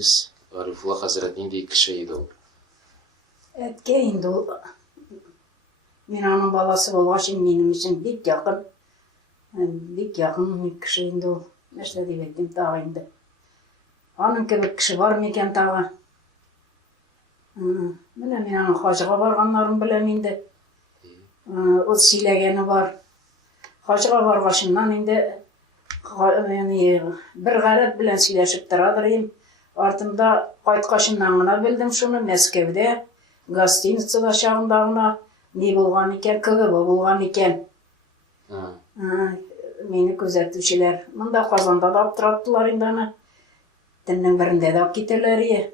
негіз Гарифулла Хазірет нендей кіші еді ол? Әтке енді ол, мен аның баласы болғашын менің үшін бек жақын кіші енді ол. Нәрсе деп еттім тағы енді. Аның кебек кіші бар ма екен тағы. Міне мен аның хажыға барғанларын білем енді. Ол сөйлегені бар. Хажыға барғашымнан енді бір ғарап білен сөйлешіп тұрадыр ем. Артымда қайтқашымнан ғына білдім шуны Мәскеуде, гостиницада шағындағына не болған екен, КГБ болған екен. Мені көзәтушілер. Мұнда Қазанда да аптыраттылар енді ана. Діннің бірінде де кетерлер е.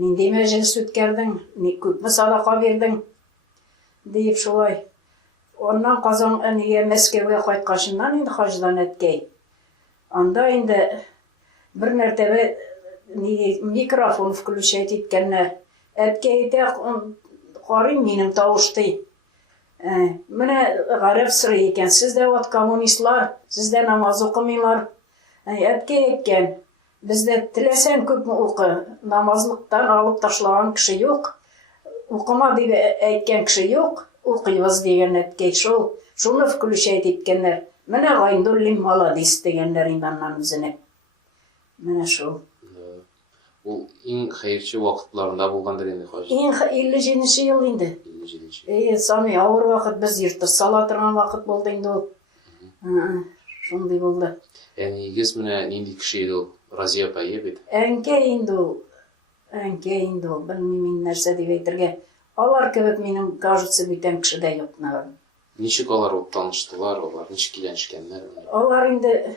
Нендей мәжіліс өткердің, көп мі садақа бердің, deyip şolay. Ondan Kazan Мәскеуге қайтқашымнан енді хажыдан әткей. Анда енді бір мәртебе микрофон включать еткенне. Әткейде қарым менің тауышты. Міне ғарып сыры екен. Сізде от коммунистлар, сізде намаз оқымайлар. Әткей екен. Бізде тілесен көп оқы. Намазлықтан алып ташлаған кіші жоқ. Оқыма деп әйткен кіші жоқ. Оқиыз деген әткей шол. Шуны включать еткенлер. Міне ғайындоллим маладис дегенлер инданнан өзіне. Міне шол. Ол ең қайырчы уақытларында болғандар енді қажет? Ең 57-ші ел енді. 57-ші. Сами ауыр вақыт, біз ертір сала тұрған вақыт болды енді ол. Шондай болды. Егіз міне нендей кіші еді ол? Разия апа ебеді? Әнке енді ол. Білмеймін нәрсе деп әйтірге. Алар кебек менің кажется бүйтен кіші де жоқ. Нешік олар от таныштылар, олар нешік келеншкенлер? Олар енді...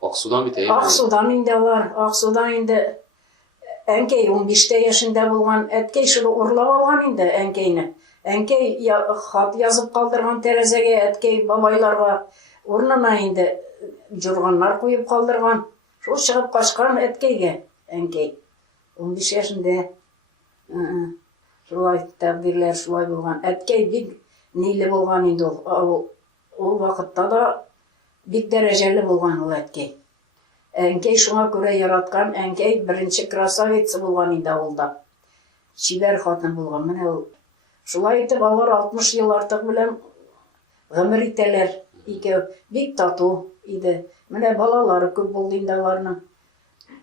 Ақсудан бейті? Ақсудан енді олар. Ақсудан енді әнкей 15 yaşında болған. Әткей шылы ұрлап алған енді әнкейні. Әнкей хат yazып қалдырған терезеге, әткей бабайларға орнына енді жүрғанлар қойып қалдырған. Шол шығып қашқан әткейге әнкей. 15 yaşında. Шулай тәбдирлер шулай болған. Әткей бик нейлі болған енді ол. Ол вақытта да бик дәрежелі болған ол әткей. Әнкей шуңа көре яратқан, әнкей бірінші красавица болған енді ауылда. Шибер хатын болған. Міне ол. Шулай етіп, алар 60 ел артық білем ғымыр ителер. Бик тату еді. Міне балалары көп болды енді аларының.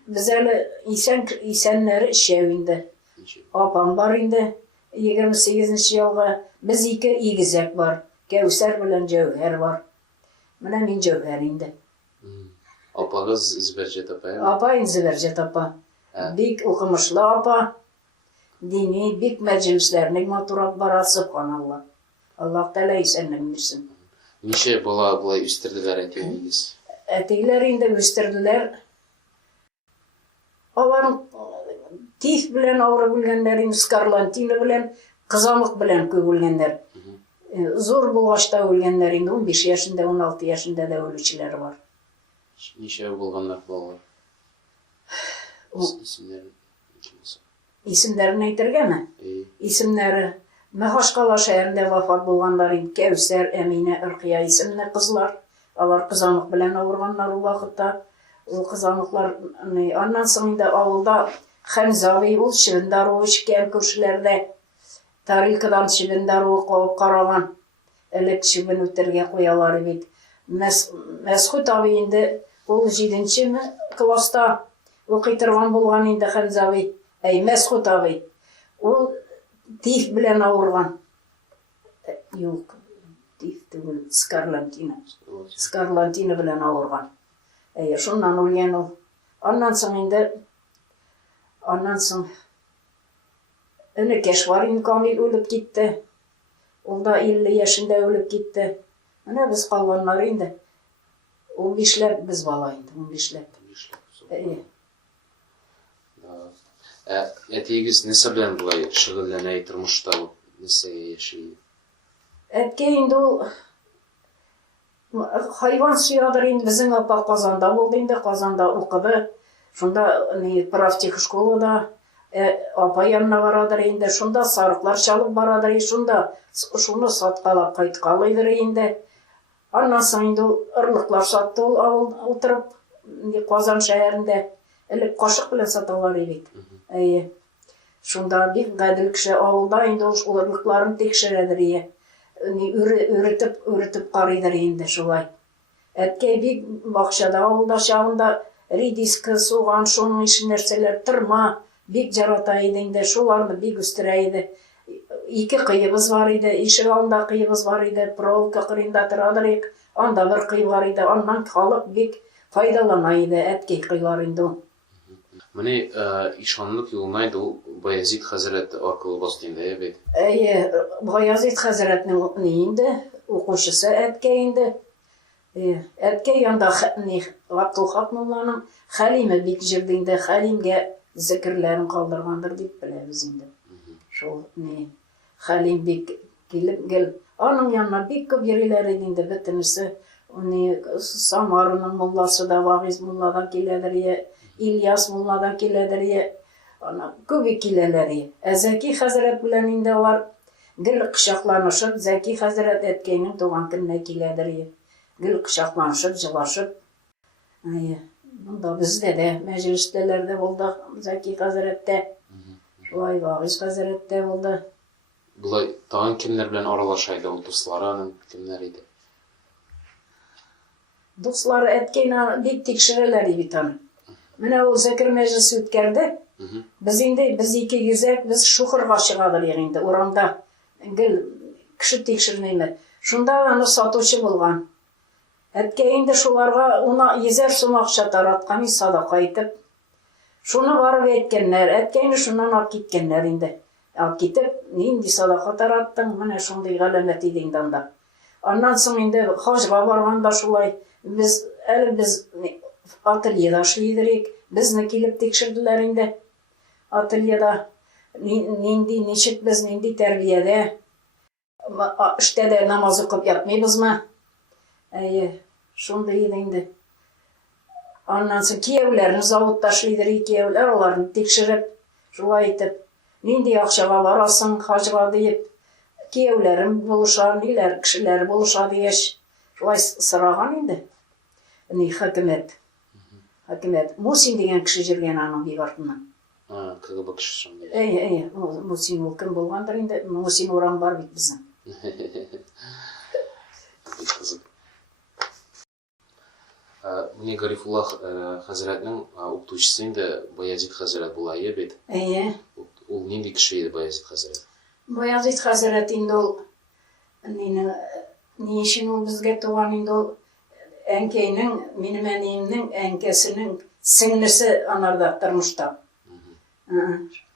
Біз әлі исәнлері ішеу енді. Апам бар енді 28-ші елға. Біз 2 егізек бар. Кәусәр білен Жауһар бар. Міне мен Жауһар енді. Апағыз Зібержет апа? Апайын Зібержет апа. Бик оқымышлы апа. Дини, бик мәжіліслерінің матурап барасы қаналла. Аллах тәлі исәнлігін берсін. Неше бала бұлай үстірділер әтеуіңіз? Әтейлер енді өстірділер. Олардың тиф білен ауыры білгендерін, скарлантины білен, қызамық білен көп өлгендер. Зор болғашта өлгендер, 15 yaşında, 16 yaşında да өлішілері бар. Неше болғандар балалар? Исімдерін әйтерге ме? Исімдері Мәхашқала шәрінде вафат болғандар, Кәусәр, Әмине, Үрқия исімді қызлар. Алар қызамық білен ауырғандар ол вақытта. Ол қызамықлар, аннан соңында ауылда Хәмзави, ол Шивендаровы шікер көршілерді. Тарилкадан Шивендаровы қауып қараған. Әлік Шивен өттерге қоялары бейді. Мәсхут аби енді ол 7-ші класста оқитырған болған енді Хәмзави. Мәсхут аби. Ол тиф білен ауырған. Yok, тиф түгіл, скарлантина. Скарлантина білен ауырған. Шоннан өлген ол. Аннан соң енді, Үнекеш бар Камил өліп кетті. Ол да 50 yaşında өліп кетті. Міне біз қалғанлар енді. 15-лер біз бала енді, 15-лер. Әтегіз несі білен бұлай шығылын әй тұрмышта бұл? Несеге ешейді? Әтке енді ол хайван сүйадыр енді біздің апа Қазанда болды енді, Қазанда оқыды. Шында профтехшколада апа янына барадыр енді, шында сарықлар шалып барадыр, шында шуны сатқалап қайтқалайдыр енді. Аннан соң енді ұрлықлар сатты ол отырып Қазан шәһәрінде. элек кашык белән саталар бит. Шунда бик гадел кеше авылда инде ул урлыкларын тикшерәдер ие. Үретеп карыйдыр инде шулай. Әткәй бик бакчада авылда чагында редиска, суган, шуның иши нәрсәләр, тырма бик жарата иде инде, шуларны бик үстерә иде. 2 кыйыбыз бар иде, ишек алдында кыйыбыз бар иде, проволока кырыйында торадыр, анда бер кый бар иде, аннан халык бик файдалана иде, әткәй кыйлар инде ул. Менә ишанлык юлына инде ул Баязит хәзрәт аркылы басты инде, бит. Баязит хәзрәтнең инде укучысы әткәй инде. Әткәй янда Габдулхак мулланың Хәлиме бик җырды инде, Хәлимгә зикрләрен калдыргандыр дип беләбез инде. Шул Хәлим бик килеп гел, аның янына бик күп йөриләр инде бөтенесе. Самарының мулласы да Вагиз мулладан киләдер, Ильяс мулладан киләдер, ана күп киләләр. Зәки хәзрәт белән инде алар гел кычакланышып, Зәки хәзрәт әткәйнең туган көненә киләдер. Гел кычакланышып, җылашып. Монда бездә дә мәҗлестәләрдә булды, Зәки хәзрәттә. Шулай Вагиз хәзрәттә булды. Булай тагын кемнәр белән аралаша иде ул дусларын, кемнәр иде? Дуслары әткәйне бик тикшерәләр бит аны. Менә ул зәкер мәҗлесе үткәрде. Без 2 йөзәк, без шухырга чыгадыр инде урамда. Гел кеше тикшермәйме. Шунда аны сатучы булган. Әткәй инде шуларга уна 100 сум акча тараткан садака итеп. Шуны барып әйткәннәр, әткәйне шуннан алып киткәннәр инде. Алып китеп, нинди садака тараттың, менә шундый галәмәт иде инде анда. Аннан соң инде хаҗга барганда шулай без ательеда эшлидек, безне килеп тикшерделәр инде. Ательеда ничек без нинди тәрбиядә, эштәдә намаз укып ятмыйбызмы? Шундый иде инде. Аннан соң кияүләрне заводта эшлидер, кияүләр аларны тикшереп, шулай итеп, нинди акчага барасың хаҗга дип, кияүләрем булыша, ниләр кешеләр булыша дигәч, шулай сораган инде. Хөкүмәт. Мусин дигән кеше җиргән аның бик артыннан. КГБ кеше шунда. Мусин ул кем булгандыр инде? Мусин урам бар бит безнең. Менә Гарифуллах хәзрәтнең укытучысы инде Баязит хәзрәт була бит. Ул нинди кеше иде Баязит хәзрәт? Баязит хәзрәт инде ул ни өчен ул безгә туган инде ул әнкәйнең, минем әниемнең әнкәсенең сеңлесе анарда тормышта.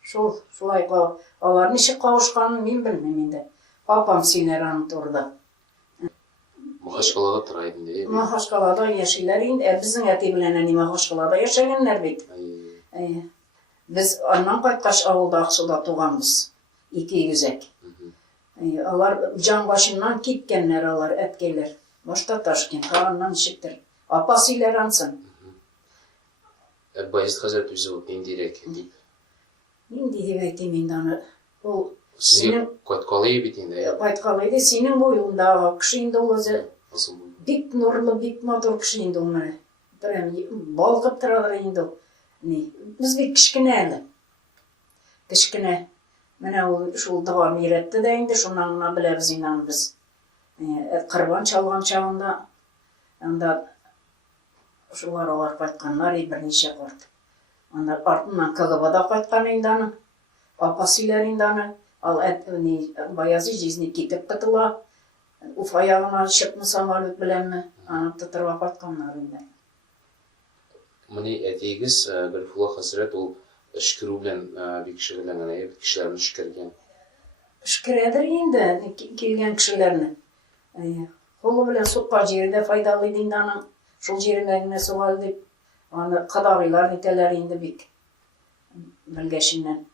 Шулай алар ничек кавышканын мин белмим инде. Апам сөйләр аны турыда. Махачкалада тора иде. Махачкалада яшиләр инде. Безнең әти белән әни Махачкалада яшәгәннәр бит. Без аннан кайткач авылда Аксуда туганбыз. 2 йөзәк. Алар җанбашыннан киткәннәр алар әткәйләр. Башта Ташкентка, аннан ничектер. Апа сөйләр ансын. Баязит хәзрәт үзе ниндирәк дип. Нинди дип әйтим инде аны. Ул Сезгә кайткалы бит инде. Кайткалы иде, синең буеңдагы кеше инде ул үзе. Бик нурлы, бик матур кеше инде ул менә. Прям балкып торадыр инде ул. Без бик кичкенә әле. Кичкенә. Менә ул шул дәвам иретте дә инде, шуннан гына беләбез инде аны без. Кырбан чалган чагында анда шулар алар кайтканнар берничә кат. Анда артыннан КГБда кайткан инде аны. Апа сөйләр инде аны. Ал Баязит жизни китеп кытыла. Уфа ягына чыкмы самолет беләнме? Аны тотырга кайтканнар инде. Менә әтигез Гарифуллах хәзрәт ул эшкерү белән бик шөгыльләнгән, кешеләрне эшкәргән. Эшкерәдер инде килгән кешеләрне. Кулы белән сукка җирдә файдалы иде инде аның. Шул җиренә генә сугал дип, аны кадагыйлар итәләр инде бик. Белгәченнән.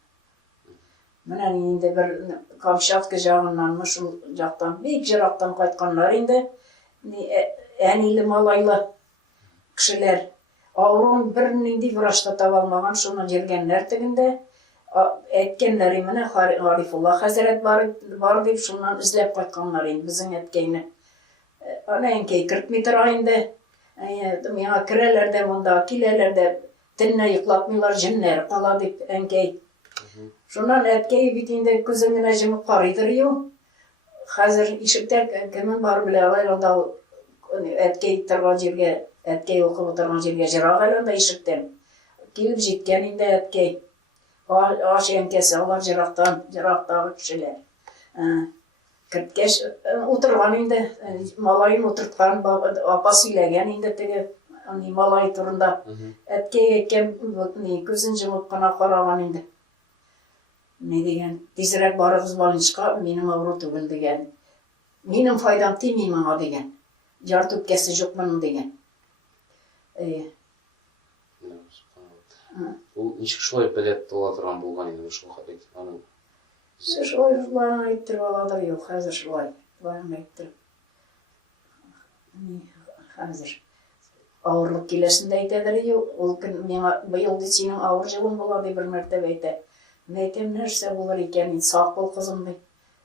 Менә инде бер Камчатка җагыннанмы шул жактан бик җирактан кайтканнар инде. Әниле малайлы кешеләр. Авырун бер нинди врачта таба алмаган, шуны җиргәннәр тегендә. Әйткәннәр менә Гарифулла хәзрәт бар дип, шуннан эзләп кайтканнар инде безнең әткәйне. Аны әнкәй кертми тора инде. Миңа керәләр дә монда, киләләр дә Тінне йықлатмайлар жіннері қала деп әнкей. Шунан әткей битінде көзіңіне жымып қарайдыр ю. Қазір ишіктер кімін бар біле алай, онда әткей тұрған жерге, әткей оқып отырған жерге жырақ айланда ишіктен. Келіп жеткен енді әткей. Аш әнкесі алар жырақтағы кішілер. Кірткеш отырған енді, малайын отыртқан, апа сөйлеген енді тіге малай тұрында. Әткей әкем көзін жымып қана қараған енді. Не деген, тезірек барығыз балыншқа, менің ауру түгіл деген. Менің файдам тимей маңа деген. Жар төпкесі жоқ мұның деген. Ол нешік шылай білет тола тұрған болған енді шылай қабет? Шылай жылайын айттырып аладыр, yok, қазір шылай. Жылайын айттырып. Қазір. Ауырлық келесінде айтадыр, ол күн бұйылды сенің ауыр жылың болады бір мәртебе айты. Мәйтем нәрсе болар екен, сақ бол қызым дейді.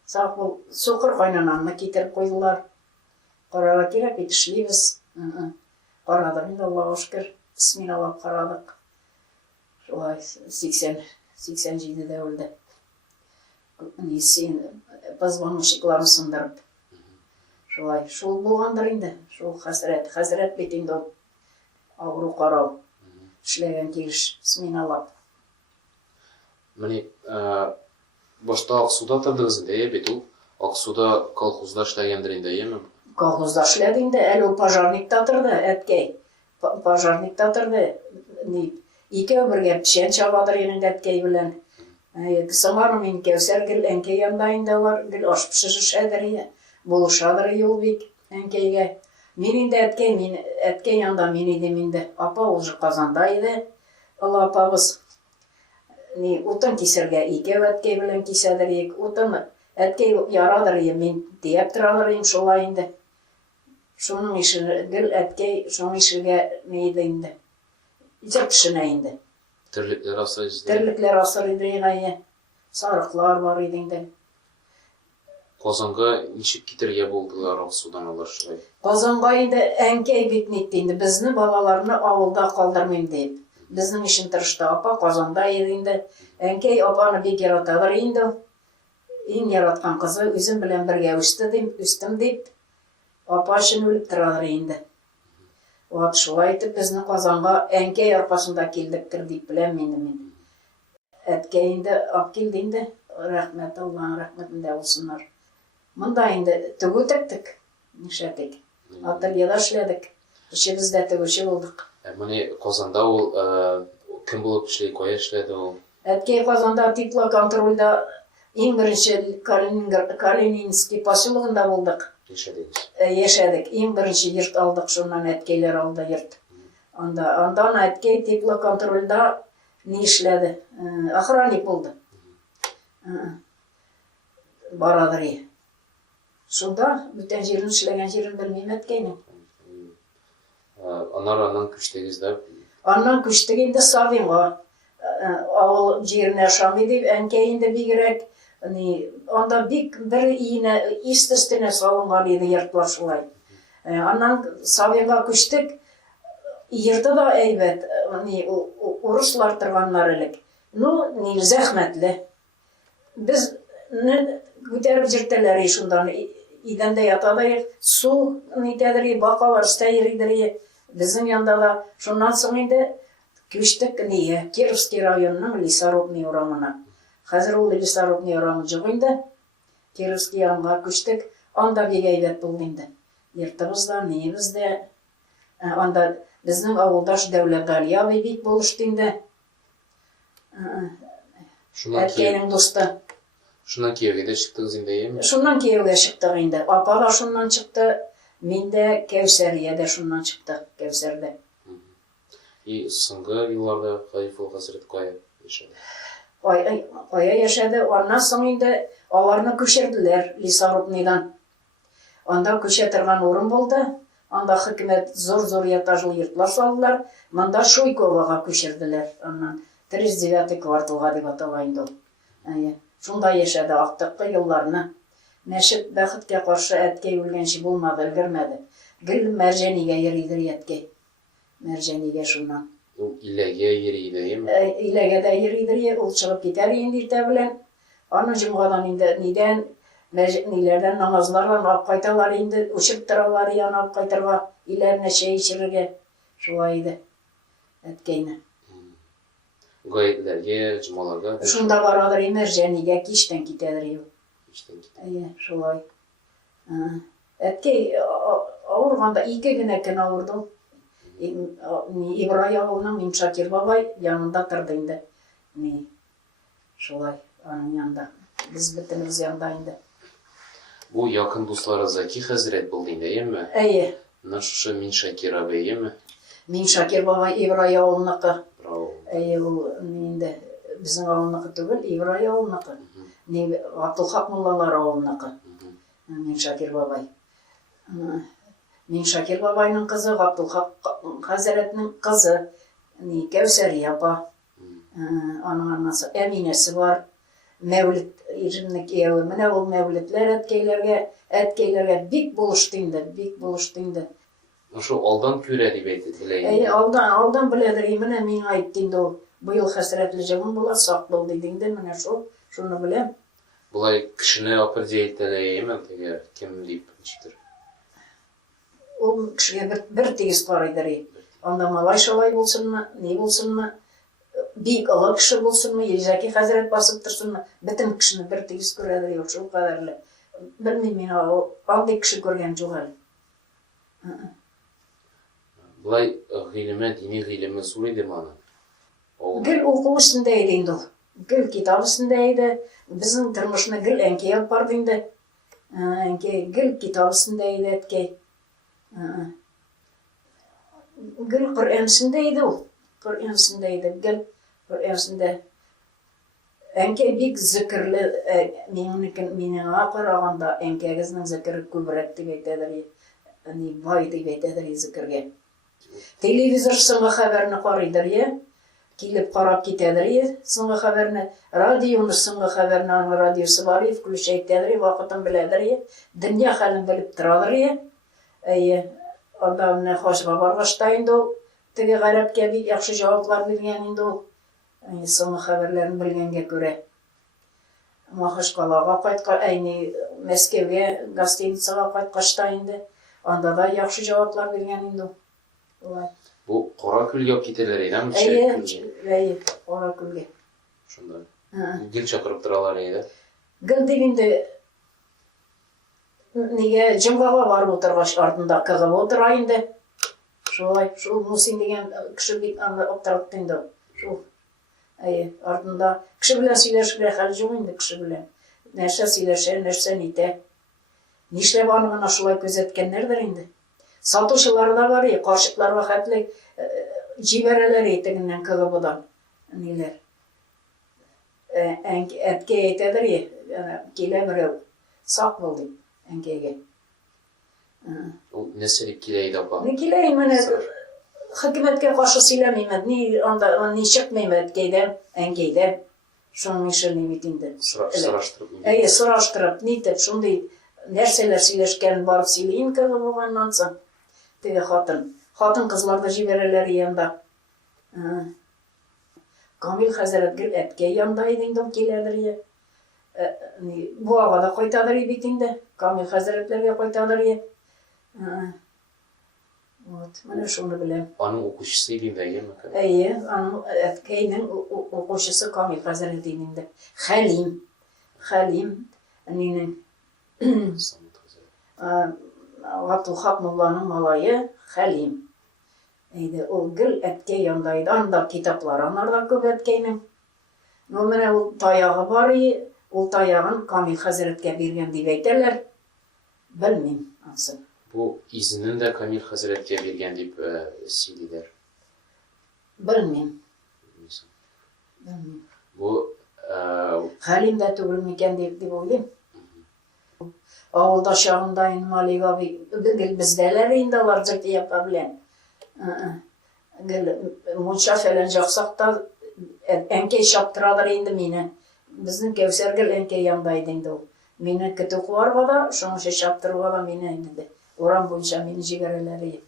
Сақ бол, соқыр қайнананына кетіріп қойдылар. Қарада керек, бет ішлейбіз. Қарадық енді, Аллаға шүкір, бісмиллалап қарадық. Солай 87-де өлді. Сен позвоночникларын сындырып. Солай, шол болғандар енді, шол хазірет бетінде ауру қарау. Шлеген келіш, бісмиллалап. Міне, башта Ақсуда тұрдыңызында бет ол? Ақсуда колхозда ішлегендерінде емі? Колхозда ішлегенде, әлі пожарникта тұрды, әткей. Пожарникта тұрды. Екеу бірге пішен чабадыр енің әткей білен. Сыңарым мен кевсер гіл әнкей андайында бар, гіл аш пішіші шәдірі, болышадыр ел бек әнкейге. Мен енді әткей анда мен едеменді. Апа ол жық қазанда еді. Алла апабыз. Утын кесерге екеу әткей білен кесәдір ек. Утын әткей ярадыр ем, мен deyip тұрадыр ем шолайынды. Шоның ішігі, гіл әткей шоның ішіге нейді енді. Жып пішіне енді. Тірліктер асыр езді? Тірліктер асыр еді ғайы. Сарықлар бар едіңді. Қозанға нешік кетерге болдылар Ақсудан алар шылай? Қозанға енді әнкей бетін еттейді. Бізді балаларыны ауылда қалдырмайм deyip. Біздің ішін тұрышты апа Қозанда едіңді. Әнкей апаны бек яратадыр енді. Ең яратқан қызы өзім білен бірге өстім деп. Апа үшін өліп тұрадыр енді. Оғат шулай айтып, біздің Қозанға әнкей арқасында келдік кірдейіп білем мен. Әткейінді ап келдейінді. Рахмет, Алланың рахметінде олсынар. Мұнда енді түгі тіктік. Нешәтік. Ательеда ішледік. Үші бізде түгіші болдық. Міне Қозанда ол кім болып ішлей қоя ішледі ол? Әткей Қозанда теплоконтрольда ең бірінші Калининский поселогында болдық. Ешедіңіз? Ешедік. Ең бірінші ерт алдық, шонан әткейлер алды ерт. Андан әткей теплоконтрольда не ішледі? Охранник болды. Барадыр е. Сонда бүтін жерін ішлеген жерін білмейм әткейнің. Анан күштегізді? Аннан күштегенде Савинға ауыл жеріне шамы деп әнкейінде бігірек. Анда бик бір иіне істістіне салынған еді ертілар шулай. Аннан Савинға күштік, ерді да әйбет, ұрыслар тұрғанлар әлік. Зәхметлі. Біз көтеріп жүртелер ешундан, иденде ятадайық, су нетедірі, бақалар істейірідірі. Біздің яндала шунан соң енді күштік Кировский районның Лесорубный орамына. Қазір ол Лесорубный орамы жоқ енді. Кировский янға күштік, анда бек әйбет болды енді. Ертімізді, небізді. Анда біздің ауылдаш Дәулетғали абай бек болышты енді. Әткейнің досты. Шунан күйеуге де шықтыңыз енді емі? Шунан күйеуге шықтық енді. Апа да шунан шықты. Мен де Кәусәрия де шунан шықты. Кәусәрді. И соңғы елларда Ғайыфул Хазірет қоя ешеді? Қоя ешеді. Оннан соң енді аларны көшерділер Лесорубныйдан. Анда көше тұрған орын болды. Анда хükümet зор этажлы йортлар салдылар. Мында Шойковаға көшерділер. 39 кварталға деп аталайынды ол. Шунда ешеді ақтыққы елларына. Мәшіп бәқітке қаршы әткей өлгенші болмады, үлгірмеді. Гіл Мәржәнеге ерейдір әткей. Мәржәнеге шунан. Ул иләгә йөрейде, яме? Иләгә дә йөридер, ул чыгып китәр инде иртә белән. Аны җомгадан инде нидән, ниләрдән намазлардан алып кайталар инде, учып торалар яна алып кайтырга, иләренә чәй эчерергә. Шулай иде. Әткәйне. Гаетләргә, җомаларга. Шунда барадыр Мәрҗәнигә кичтән китәдер. Кичтән китә. Шулай. Әткәй авырганда 2 генә көн авырды. Ибрай авылының Миншакир бабай янында торды инде. Шулай, аның янында. Без бөтенебез янда инде. Бу якын дуслары Заки хәзрәт булды инде, яме? Әйе. Шушы Миншакир абый, яме? Миншакир бабай Ибрай авылыныкы. Браво. Әйе, ул инде безнең авылныкы түгел, Ибрай авылыныкы. Габдулхак муллалар авылыныкы. Миншакир бабай. Миншакир бабайның кызы, Габдулхак хәзрәтнең кызы, Кәүсәри апа. Аның анасы Әминәсе бар. Мәүлид иреннек ияүе. Менә ул мәүлидләр әткәйләргә бик булышты инде. Шул алдан күрә дип әйтелә инде. Әйе, алдан беләдер. Менә миңа әйтте инде ул. Быел хәсрәтле җырым була, сак бул диде инде. Менә шуны беләм. Булай кешене апырҗа әйтәләйме, тегәр кем дип ничектер. Ул кешегә бер тигез карыйдыр. Анда малай шулай булсынмы, ни булсынмы, бик олы кеше булсынмы, Заки хәзрәт басып торсынмы, бөтен кешене бер тигез күрәдер, шул кадәрле. Белмим мин андый кеше күргән юк әле. Булай гыйлеме, дини гыйлеме зур иде аны. Гел уку өстендә иде инде ул. Гел китап өстендә иде. Безнең тормышны гел әнкәй алып барды инде. Әнкәй гел китап өстендә иде әткәй. Гел Коръән өстендә иде ул. Коръән өстендә иде. Гел Коръән өстендә. Әнкәй бик зикрле, минең караганда әнкәгезнең зикре күбрәк дип әйтәләр. Бай дип әйтәләр зикергә. Телевизор соңгы хәбәрне карыйдыр, килеп карап китәләр, соңгы хәбәрне, радионы соңгы хәбәрне, аның радиосы бар, включайтәләр, вакытын беләләр, дөнья хәлен белеп торалар. Анда менә Хаҗга баргачта инде ул теге гарәпкә бик яхшы җаваплар биргән инде ул. Соңгы хәбәрләрен белгәнгә күрә. Махашкалага кайткан, Мәскәүгә гостиницага кайткачта инде, анда да яхшы җаваплар биргән инде ул. Бу Кара күлгә китәләр идеме? Әйе, Кара күлгә. Шунда. Гел чакырып торалар иде. Гел дигәндә нигә җомгага барып утыргач артында кыгып утыра инде. Шулай, шул Мусин дигән кеше бик аны аптыратты инде. Шул. Артында кеше белән сөйләшергә хәл юк инде кеше белән. Нәрсә сөйләшә, нәрсә нитә. Нишләп аны гына шулай күзәткәннәрдер инде. Сатучылар да бар, карчыкларга хәтле җибәрәләр итегеннән кыгыбыдан. Ниләр. Әткәй әйтәдер, килә берәү, сак бул дип, әнкәйгә. Ул нәрсә дип килә иде апа? Килә менә хөкүмәткә каршы сөйләмим, анда ни чыкмыйм әткәйдән, әнкәйдән. Шуның эшен бит инде. Сораштырып. Сораштырып, нитеп, шундый нәрсәләр сөйләшкән барып сөйләйм кыгы булганнан соң. Теге хатын кызларны җибәрәләр янда. Камил хәзрәт гел әткәй янда иде инде киләдер. Буага да кайтадыр бит инде. Камил хәзрәтләргә кайтадыр. Менә шуны беләм. Аның укучысы иде инде. Әйе, аның әткәйнең укучысы Камил хәзрәт иде инде. Хәлим, әнинең Габдулхак мулланың малае Хәлим. Ул гел әткәй янда иде, анда китаплар анарда күп әткәйнең. Менә ул таягы бар, ул таягын Камил хәзрәткә биргән дип әйтәләр. Белмим ансын. Бу изенен дә Камил хәзрәткә биргән дип сөйлиләр. Белмим. Бу Хәлим дә түгел микән дип уйлыйм. Авылда чагында инде Малик абый, гел бездәләр инде алар җитә апа белән. Гел мунча фәлән җаксакта әнкәй чаптырадыр инде мине. Безнең Кәүсәр гел әнкәй янда иде инде ул. Мине көтү куарга да, шуның өчен чаптырырга да мине инде. Урам буенча мине җибәрәләр.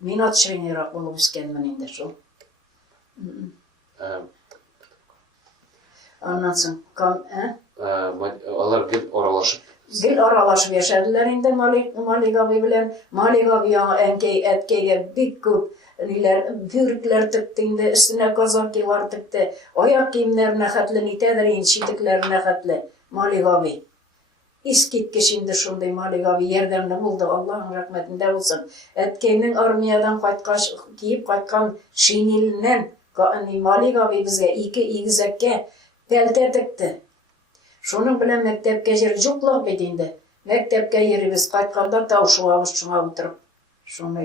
Мин атшыйнырак булып үскәнмен инде шул. Ondan soň Alar gel aralaşıp gel aralashıp yaşadılar indi Malik abi bilen. Malik abi ya etkeye bik köp bürükler tıktı indi, üstüne kazakilar tıktı. Ayak kiyimlerine hatlı, nitedir şitiklerine hatlı. Malik abi. İskitkiş indi şunday Malik abi yerdemde buldu. Allah'ın rahmetinde olsun. Etkenin armiyadan kiyip kaytkan şinilinden Malik abi bizge igizekke pelte tıktı. Şunun bilen mektepke jeri juklak bedinde. Mektepke yeri biz kaytkanda tavşuğamız şuna oturup. Şunu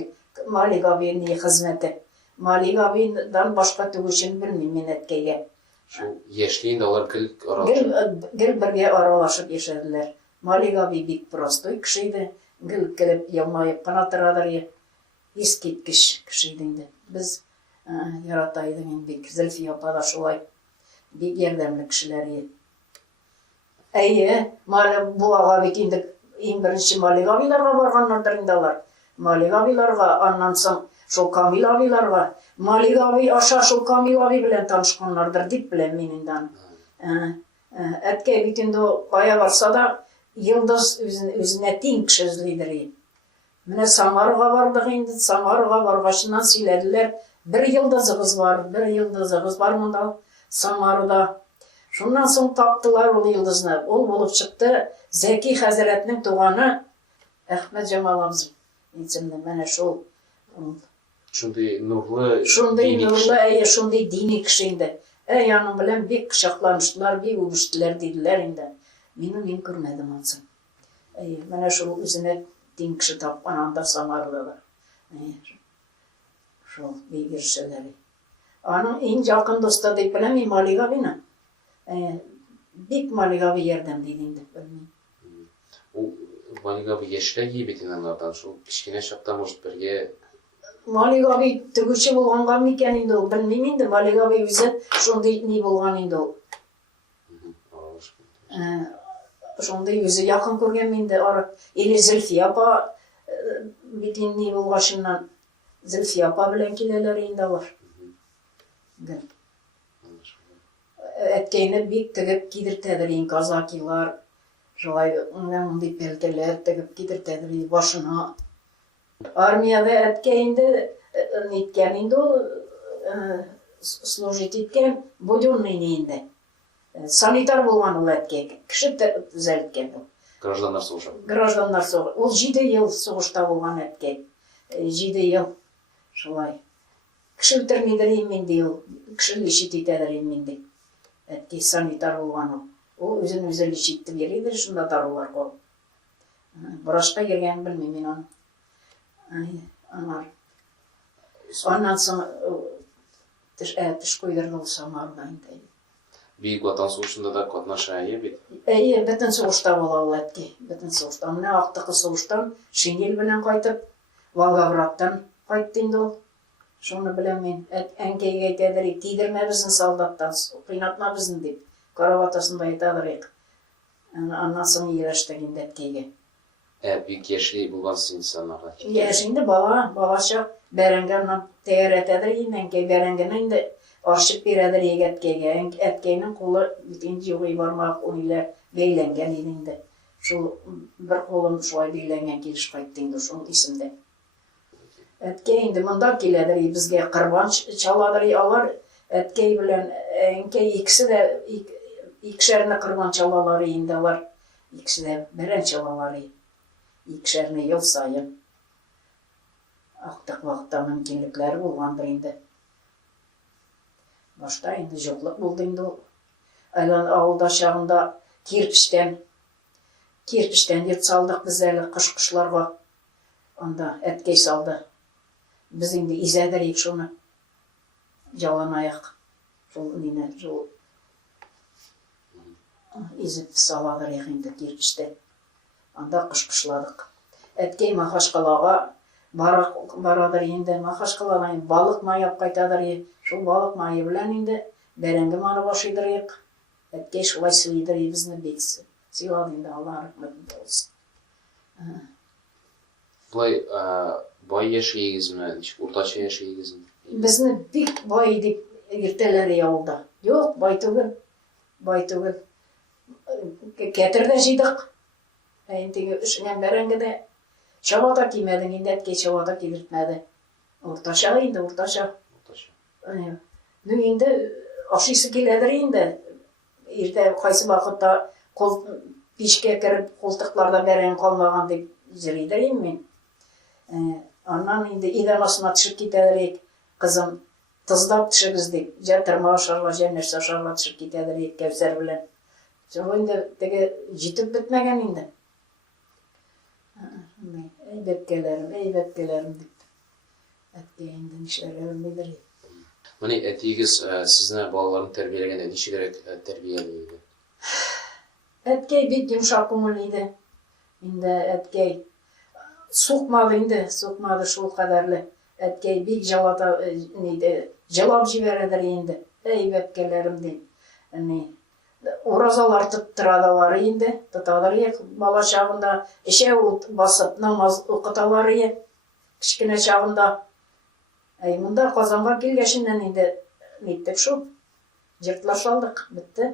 Malik abi'nin hizmeti. Malik abi'den başka tügüşünü bilmeyeyim men etkeye. şu yaşlıyın da alar gel aralaşıp. Gel birge aralaşıp yaşadılar. Malik abi bik prostoy kişiydi. Gel gelip yalmayıp kanattıradır ya. İskitkiş kişiydi. Biz yarataydık bik Zülfiye Apa'da şolay. Bik yerdemli kişileri. Bu ağa bikindik. En birinci Malik abilerga barganlardalar. Malik abilerga anlansam şu Kamil abilerga. Malik abi aşağı şu Kamil abi bilen tanışkanlardır dip bilen meninden. Etke bitinde kaya varsa da yıldız üzerine tin kişizlidir. Mine Samarıga vardık indi. Samarıga vargaşından silediler. Bir yıldızımız var mında Samarıda. Şundan soň taptılar ol yıldızını. Ol bolup çıktı. Zeki Hazretinin tuğanı Ahmet Cemal amzım. İçimde mene şol. Şunday nurlu Şunday dini kişiydi. Yanım bilen bir kışaklanıştılar, bir ubuştular dediler indi. Meni görmedim amzım. Mene şol üzüne din kişi tappan anda Samarlılar. Şol bir girişeleri. Anın en yakın dostu deyip bilemeyim Malik abine. Bik Malik abi yerden deyildi. O Malik abi yaşla gibi etinenlerden şu kişkine şaptamış birge. Malik abi tügüçü bulgangan miken indi o bilmeyim indi. Malik abi bize şunday ni bulgan indi o. Şunday yüzü yakın көрген indi. Eli Zülfiye Apa bitin ni bulgaşından Zülfiye Apa bilen kileler indi var. Gel. Etkeyine bik tıgıp gidirtedirin kazakilar, şolay onday pelteler tıgıp gidirtedirin başına. Armiyada etkeyinde nitkeninde o slujit etken budyornayni indi. Sanitar bolgan ol etkey, kişi düzeltken o. Gражданlar soğuşa. Gражданlar soğuş. Ol 7 yıl soğuşta bolgan etkey. 7 yıl şolay. Kişi bitirmeydirin mindi o, kişi işit etedirin mindi. Etki sanitar bolgan o özün işitip beridir, şunda darılar kol. Buraşka girgen bilmeyim men onu. Anar. Ondan soň tiş koydurdu Samardan. Büyük Vatan Soğuşu'nda da katnaşaya bit. Bütün soğuşta bola etki. Bütün soğuşta. Mine aktıkı soğuştan Şengel bilen kaytıp Volgograddan kaytdı indi ol. Şunu bilen men enkeyge aytadirik, tiydirme bizin soldattan, kıynatma bizin dip. Karabatasında aytadirik. Ondan soň ýereşdik indi etkeyge. Büyük yaşlı bulgansız insanlardan. Şimdi balaşa berengen teyar etedir, enkey berengene indi arşip biredir etkeyge. Etkeyinin kolu bitinci yoğuy barmak onile beylengen indi. Şu bir kolum şuay beylengen keliş kaytdı indi şunun isimde. Etkey indi munda kiledir, bizge qırban çaladır alar. Etkey bilen enkey ikisi de ikişerini qırban çalaları indi var. İkisi de beren çalaları. İkişerini yıl sayın. Aktık vaqtda mümkünlikleri bolgandır indi. Başta indi jokluk buldu indi o. Aylan avulda şağında kirpiçten yurt saldık bizlerle kışlarga. Onda etkey saldı. Biz indi izledirik şunu. Jalan ayak. Şunu izip saladırik indi kirpiçten. Anda kışladık. Etkey mahaşkalaga baradır indi. Mahaşkalaga balık mayap kaytadır. Şu balık mayı bilen indi. Berengi manı başıdırık. Etkey şulay sıydır bizni beksin. Siladı indi Allah rahmetinde olsun. Bulay yaşayıgız mı? Urtaça yaşayıgız mı? Bizni bik bay edip Иртәләре явылда. Юк, бай түгел. Бай түгел. Кетер дә җыйдык. Инде эшеннән бәрәңгедә чабата кимәдең инде әткәй чабата кидертмәде. Урташа инде, урташа. Ну инде ашыйсы киләдер инде. Иртә кайсы вакытта пишкә кереп култыкларда бәрәң калмаган дип җырлыйдыр мин. Аннан инде идән астына төшеп китәдер. Кызым, тыздап төшегез дип, җатырма ашарга, җәннәрсә ашарга төшеп китәдер Кәүсәр белән. Шул инде теге җитеп бетмәгән инде. Әйбәткәләрем дип. Әткәй инде нишләргә белмидер. Менә әтигез сезне балаларын тәрбияләгәндә ничегрәк тәрбиялый иде? Әткәй бик йомшак күңелле иде. Инде әткәй сукмады инде, сукмады шул кадәрле. Әткәй бик җалата җылап җибәрәдер инде. Әйбәткәләрем дип. Уразалар тоттырадылар инде, тотадыр бала чагында, эчәү басып намаз укыталар иде. Кичкенә чагында. Монда Казанга килгәченнән инде ниттек шул. Җыртлашалдык, бетте.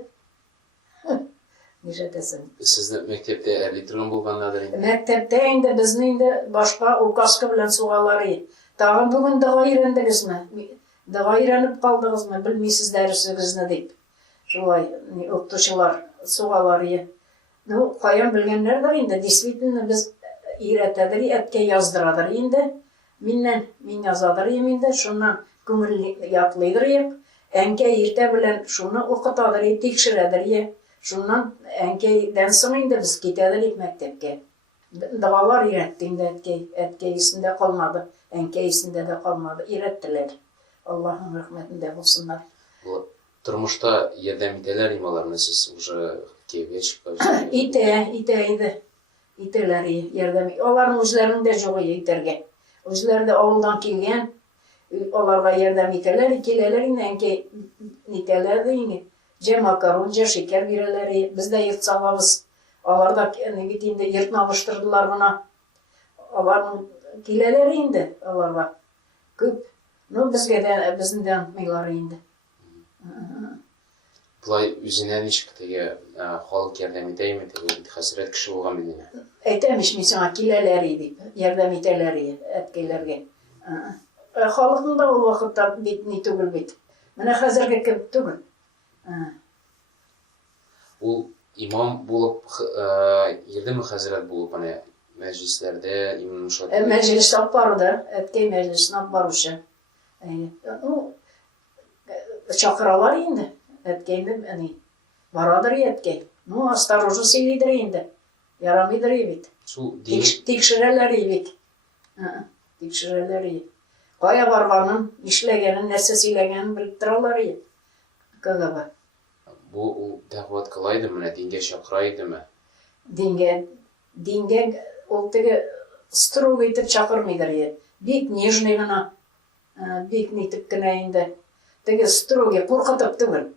Нишәтәсең? Сезне мәктәптә әрли торган булганнадыр инде. Мәктәптә инде безне инде башка указка белән сугалар иде. Тагын бүген дога өйрәндегезме? Дога өйрәнеп калдыгызмы? Белмисез дәресегезне дип. Шулай укытучылар сугалар иде. Ну, каян белгәннәрдер инде, действительно без өйрәтәдер, әткәй яздырадыр инде. Мин язадыр инде, шуннан күңел ятлыйдыр. Әнкәй иртә белән шуны укытадыр, тикшерәдер. Шуннан әнкәйдән соң инде без китәдер мәктәпкә. Догалар өйрәтте инде әткәй. Әткәй исендә калмады, әнкәй исендә дә калмады. Өйрәттеләр. Аллаһның рәхмәтендә булсыннар. Тормышта ярдәм итәләр ималарны сез уже кияүгә чыккач? Итәләр ярдәм. Аларның үзләрендә юк итәргә. Үзләре дә авылдан килгән. Аларга ярдәм итәләр, киләләр инде әнкәй итәләр инде. Җә макарон, җә шикәр бирәләр. Без дә йорт салабыз. Алар да бит инде йортны алыштырдылар гына. Аларның киләләр инде аларга. Күп. Ну безгә дә безне дә онытмыйлар инде. Булай үзенә ничек теге халык ярдәм итәме, теге хәсрәт кеше булган бит. Әйтәмеш мин сиңа киләләр дип, ярдәм итәләр әткәйләргә. Халыкның да ул вакытта бит ни түгел бит. Менә хәзерге кебек түгел. Ул имам булып, ярдәм хәзрәт булып, менә мәҗлесләрдә имам шат. Мәҗлес барды, әткәй мәҗлесенә баручы. Чакыралар инде. Әткәйне барадыр әткәй. Ну, осторожно сөйлидер инде. Ярамыйдыр бит. Тикшерәләр бит. Тикшерәләр. Кая барганын, эшләгәнен, нәрсә сөйләгәнен белеп торалар иде. КГБ. Бу ул дәгъват кылайды, менә дингә чакыра идеме? Дингә ул теге строго итеп чакырмыйдыр иде. Бик нежный гына, бик нитеп кенә инде. Теге строго куркытып түгел.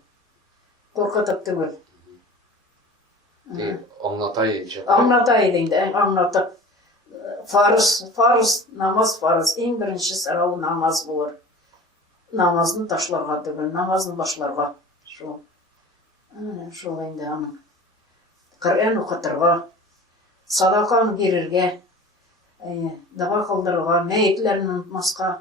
Куркытып түгел. Аңлатай инде, аңлатып. Фарыз, намаз фарыз. Иң беренче сорау намаз булыр. Намазны ташларга түгел, намазны башларга. Шул инде аның. Коръән укытырга, садаканы бирергә, дога кылдырырга, мәйетләрне онытмаска.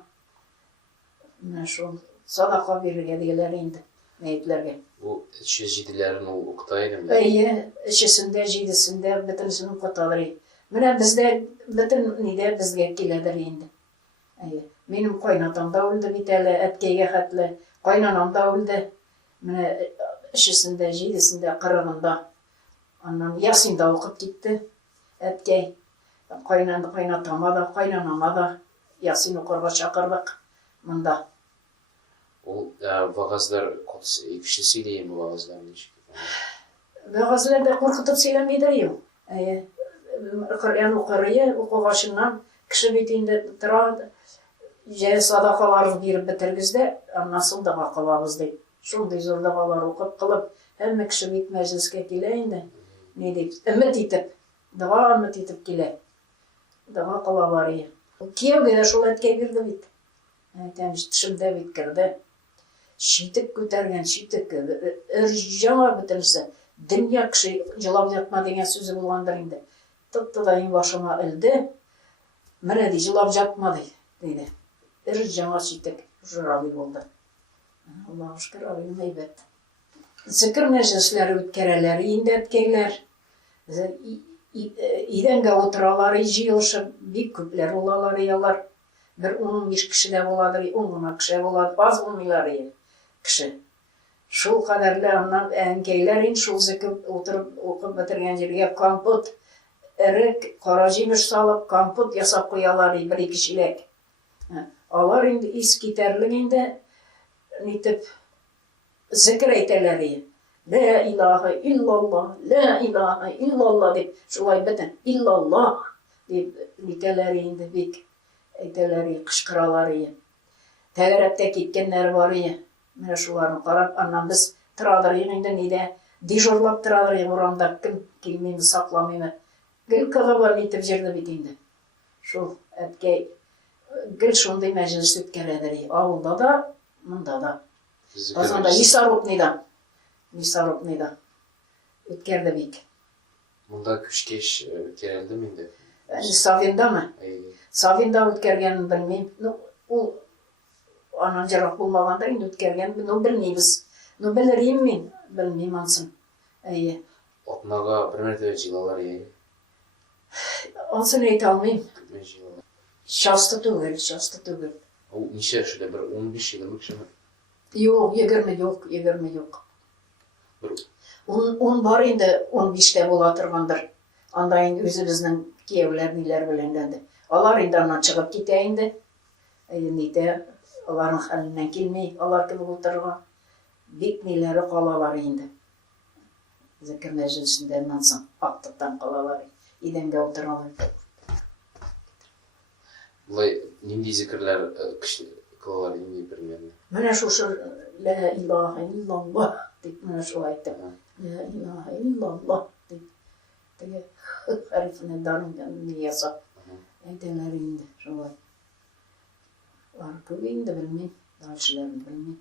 Менә шул садака бирергә дигәләр инде мәйетләргә. Бу 307-ләрен ул укыта идеме? Өчесендә, җидесендә бөтенсен укыталар. Менә бездә бөтен нидә безгә киләдер инде. Минем кайнатам да үлде бит әле, әткәйгә хәтле. Кайнанам да үлде. Менә өчесендә, җидесендә, 40-ында. Аннан Ясинда укып китте. Әткәй кайнатама да, кайнанама да Ясин укырга чакырдык монда. Ул вагазлар кеше сөйләйме вагазлар ничек? Вагазларда куркытып сөйләмәйдер. Коръән укырый, укыгачыннан кеше бит инде тора, җә садакалар биреп бетергездә, аннан соң дога кылабыз дип. Шундый зур догалар укып кылып, һәммә кеше бит мәҗлескә килә инде. Ни дип, өмет итеп, дога өмет итеп килә. Дога кылалар иде. Кияүгә дә шул әткәй бирде бит. Тәмиш төшемдә бит керде. Şiitik көтерген şiitik жаңа бітірісі дүния кіші жылап жатма деген сөзі болғандар енді тыптыдайын башыма ілді міне дей жылап жатма дейді жаңа şiitik жыралы болды. Allah'a şükür alayım heybet. Zikir meclisleri ötkerələr, indətkəylər, idəngə oturaları, jiyılışıb, bir küplər olaları yalar. Bir 15 kişi de oladır, 10 kişi oladır, az olmayları kişi. Şul kadarlı anlam ənkəylərin şul zikir oturup okup bitirgen yerге kamput, erik, karacimiş salıp kamput yasap koyaları bir kişilek. Alar indi is giderliğinde nitip zikir eyteleri. La ilahe illallah, la ilahe illallah deyip şulay biten illallah deyip niteleri indi bik eyteleri, kışkıraları. Təgərəbdə ketkenler var ya. Mene şularını qarab, annan biz tıradırıyıq indi nide dejurlap tıradırıyıq oramda kim kelmeymi, saklamaymi. Gül kağa var nitip жерді bit indi. Şul ətkey gül şunday məclis ötkerədirik. Avulda da, mında da. Azanda Nisarupnida ötkerdi bik. Munda küçkeş ötkereldi miydi? Savinda mı? Savinda ötkergenini bilmeyim. O anancarak bulmağanda indi ötkergen. No bilmeyiz. No biliriyim min. Bilmeyim ansın. Otnağa bir mertebe jilalar ya. Ansın eyti almayayım. Şastı tügül. O nişe şöyle bir 15 yıllık şey mi? Yok, 20 yok. On var indi 15'te bolatırgandır. Andayın özümüzün kiyevler neler bilendendi. Alar indi andan çıkıp gite indi. Nide aların halinden kelmey, alar gibi oturgan. Bek neleri kalalar indi. Zikir meclisinde nansın, aktıktan kalalar. İdenge oturgan. Бұлай нендей зікірлер қылалар нендей примерно? Міне шушы ла илаха иллаллах деп міне шу айтты. Ла илаха иллаллах деп. Теге харифіне дарынған ясап. Әйтелер енді шулай. Бар көбейінді білмейм, дальшыларын білмейм.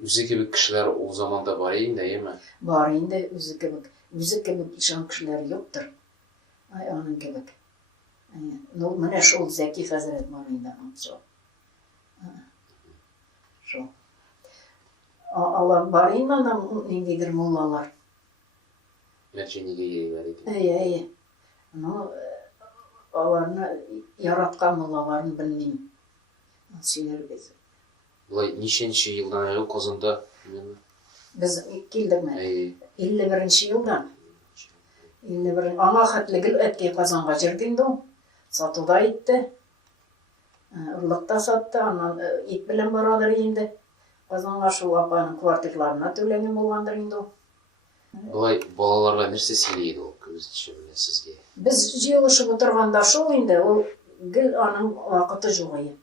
Өзі кебек кішілер ол заманда бар енді, еме? Бар енді өзі кебек. Өзі кебек ишан кішілер жоқтыр. Ай анын кебек. Ну, мене шул Зәки хәзрәт барында анча. Шул. Алар бар инде анан ниндидер муллалар. Мәрҗәнигә йөриләр иде. Әйе. Ну, аларны яраткан муллаларын белмим. Сөйләрбез. Бұлай ниченче елдан әле Казанда? Без килдекме? 51-нче елдан. 51 ана хәтлегел әткәй Казанга җирдә инде. Satуда itti. Urlukta sattı. İt bilen baradır indi. Kazanға şu apanın kvartirlarına tölengen bolgandır indi o. Бұлай балаларға нәрсе сөйлейді ол көзінше біле сізге? Біз жиылышып отырғанда шул indi. Ол гіл аның вақыты жоғайы.